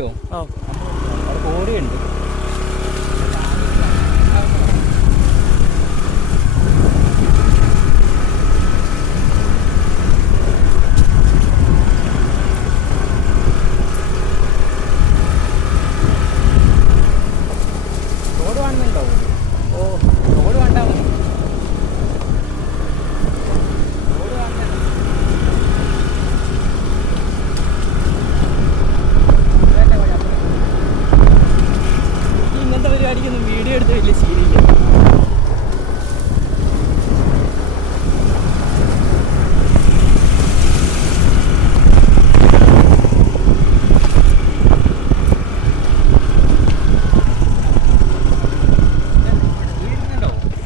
ആ അവിടെ കോറിയുണ്ട് റോഡ് കാണുന്നുണ്ടോ ഓ റോഡ് കണ്ടാ മതി റോഡ് കാണുന്നുണ്ട് ഇതല്ലേ വഴി, അപ്പുറം. ഈ ഇങ്ങനത്തെ പരിപാടിക്കൊന്നും വീഡിയോ എടുത്ത് വലിയ ശീലമില്ല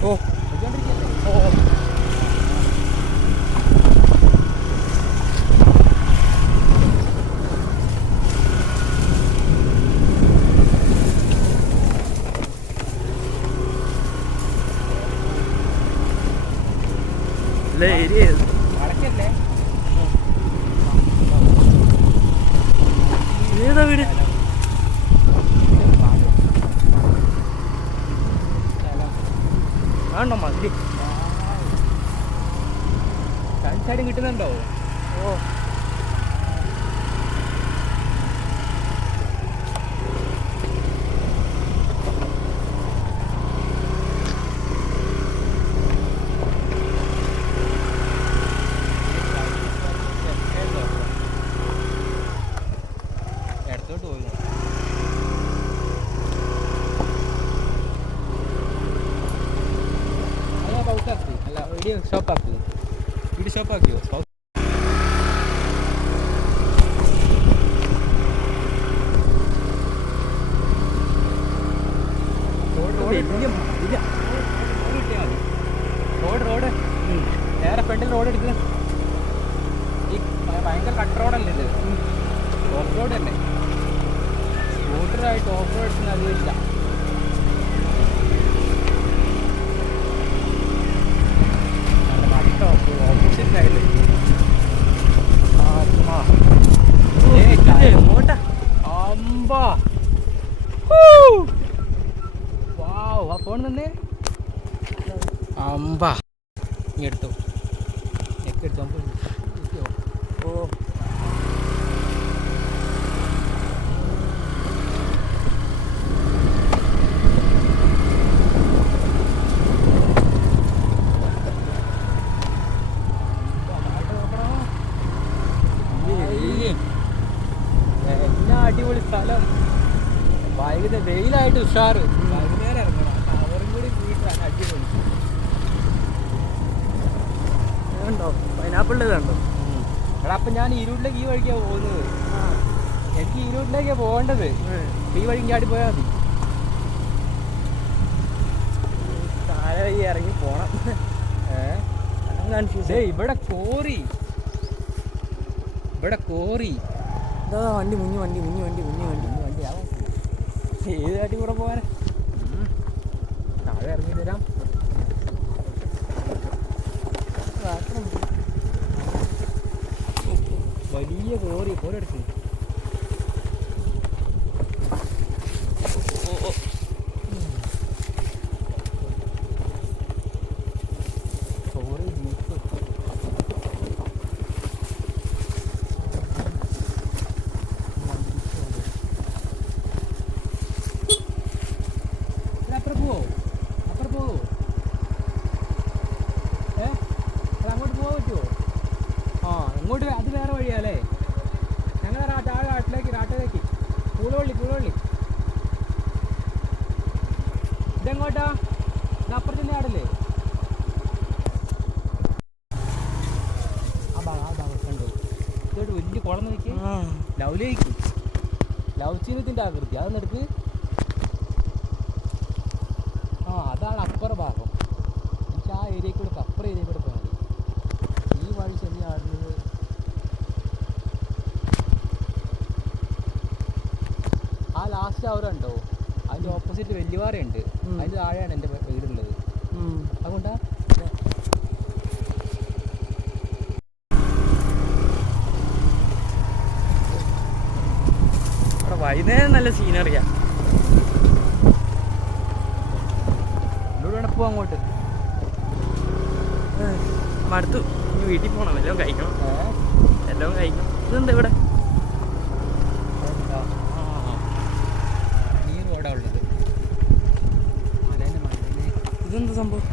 ഓ ഓ അല്ല? ഏരിയ ഏതാ വീട്? ആണോ മതി. കിട്ടുന്നുണ്ടോ? ഓ. വീഡിയോ ഷോപ്പാക്കി വീഡിയോ ഷോപ്പാക്കിയോ റോഡ് റോഡ് നേരെ ഫ്രണ്ടിൽ റോഡ് എടുക്കുക ഈ ഭയങ്കര കട്ട് റോഡല്ലേ ഇത്? ഓഫ് റോഡ് തന്നെ സ്കൂട്ടറായിട്ട് ഓഫ് റോഡ് എടുക്കുന്ന അധികം ഓപ്പോസിറ്റ് అబ్బా వావ్ ఆ ఫోన్ ఉంది అంబా ఎడుతావు ఎక్కడ చంపు ఓ വൈകുന്നേരം ഉഷാർ കണ്ടോ പൈനാപ്പിളിന്റെ കണ്ടോ എടാ അപ്പം ഞാൻ ഇരുട്ടിലേക്ക് ഈ വഴിക്കാണ് പോകുന്നത്. എനിക്ക് ഇരുട്ടിലേക്കാണ് പോകേണ്ടത്. ഈ വഴി ചാടി പോയാ മതി. താഴെ വഴി ഇറങ്ങി പോണം. കൺഫ്യൂസ് ഇവിടെ കോറി. ഇവിടെ കോറി. വണ്ടി മുഞ്ഞി വണ്ടി മുഞ്ഞി വണ്ടി മുഞ്ഞി വണ്ടി മുങ്ങി വണ്ടി. ആവാം ഏത് കാട്ടി കൂടെ പോകാൻ താഴെ ഇറങ്ങി തരാം വലിയ കോറി കോരി എടുക്കും കോറി ജീപ്പ് ഇവിടെ അപ്പുറം പോവോ അപ്പുറം പോവോ ഏ അത് അങ്ങോട്ട് പോകാൻ പറ്റുമോ ആ അങ്ങോട്ട് വേ- അത് വേറെ വഴിയാല്ലേ ഞങ്ങൾ താഴെ കാട്ടിലേക്ക് കാട്ടിലേക്ക് പൂളുവള്ളി കൂളുവള്ളി ഇതെങ്ങോട്ടാ? ഇത് അപ്പുറത്തിന്റെ ആടല്ലേ? ഇതോട്ട് വലിയ കുളം നോക്കി. ലവ് ലേക്ക്. ലവ് ചിഹ്നത്തിന്റെ ആകൃതി. അതൊന്ന് ആ അതാണ് അപ്പുറ ഭാഗം. എനിക്ക് ആ ഏരിയയിൽ കൂടെ അപ്പുറ ഏരിയയിൽ കൂടെ ഈ വഴി ചെറിയ ആടുന്നത് ആ ലാസ്റ്റ് ഉണ്ടോ അതിന്റെ ഓപ്പോസിറ്റ് വലിയവാറയുണ്ട് ഉണ്ട് അതിന്റെ താഴെയാണ് എന്റെ വീടുള്ളത്. അതുകൊണ്ടാ വൈകുന്നേരം നല്ല സീനറിയാ എന്നോട് വേണം പോവാ അങ്ങോട്ട്. മടുത്തു. ഇനി വീട്ടിൽ പോകണം എല്ലാം കഴിക്കണം? എല്ലാം കഴിക്കണം. ഇതെന്താ ഇവിടെ ഈ റോഡാ ഉള്ളത് മലേന്റെ മണ്ടയിൽ ഇതെന്താ സംഭവം?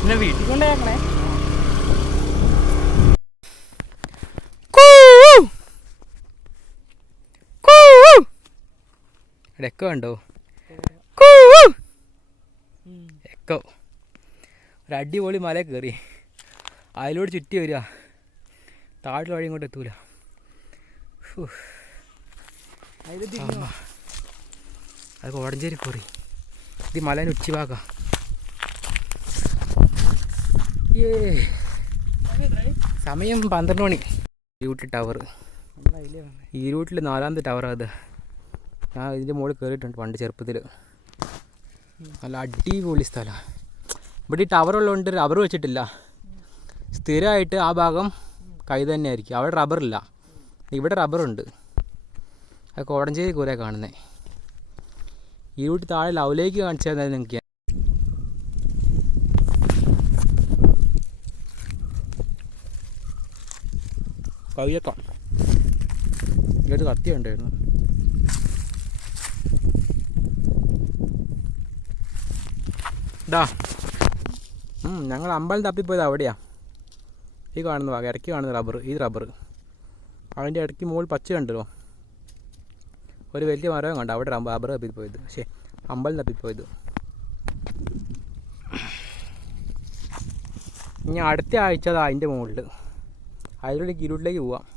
പിന്നെ വീട്ടിൽ കൊണ്ടേക്കണേ എക്കോ ഉണ്ടോ എക്കോ. ഒരു അടിപൊളി മല കയറി അതിലൂടെ ചുറ്റി വരിക. താഴെ വഴി ഇങ്ങോട്ട് എത്തൂല. അത് കോടഞ്ചേരി പോറി. ഇത് മലേന്റെ ഉച്ചി ഏ. സമയം പന്ത്രണ്ട് മണി. ഇരുട്ട് ടവർ. ഈ റൂട്ടിൽ നാലാമത്തെ ടവറാണ് അത് ഞാൻ ഇതിന്റെ മുകളിൽ കയറിയിട്ടുണ്ട് പണ്ട് ചെറുപ്പത്തിൽ നല്ല അടിപൊളി സ്ഥലമാണ് ഇവിടെ ഈ ടവർ ഉള്ളതുകൊണ്ട് റബ്ബർ വെച്ചിട്ടില്ല. സ്ഥിരമായിട്ട് ആ ഭാഗം കൈ തന്നെ ആയിരിക്കും അവിടെ റബ്ബറില്ല. ഇവിടെ റബ്ബറുണ്ട്. അത് കോടഞ്ചേരി കൂരെ കാണുന്നത് ഈ വീട്ടിൽ താഴെ ലവിലേക്ക് കാണിച്ചു തന്നാൽ നിങ്ങൾക്ക്. കവിയക്കം ഇങ്ങോട്ട് കത്തി ഉണ്ടായിരുന്നു. ഇതാ ഞങ്ങൾ അമ്പലം തപ്പിപ്പോയത് അവിടെയാ. ഈ കാണുന്ന ഭാഗം ഇടയ്ക്ക് കാണുന്ന റബ്ബർ ഈ റബ്ബർ. അതിന്റെ ഇടയ്ക്ക് മുകളിൽ പച്ച കണ്ടല്ലോ ഒരു വലിയ മരം കണ്ടു? അവിടെ റബ്ബർ തപ്പിപ്പോയത്. പക്ഷേ അമ്പലം തപ്പിപ്പോയത്. ഇനി അടുത്ത ആഴ്ച അത് അതിന്റെ മുകളിൽ അതിലൂടെ ഇരുട്ടിലേക്ക് പോവാം.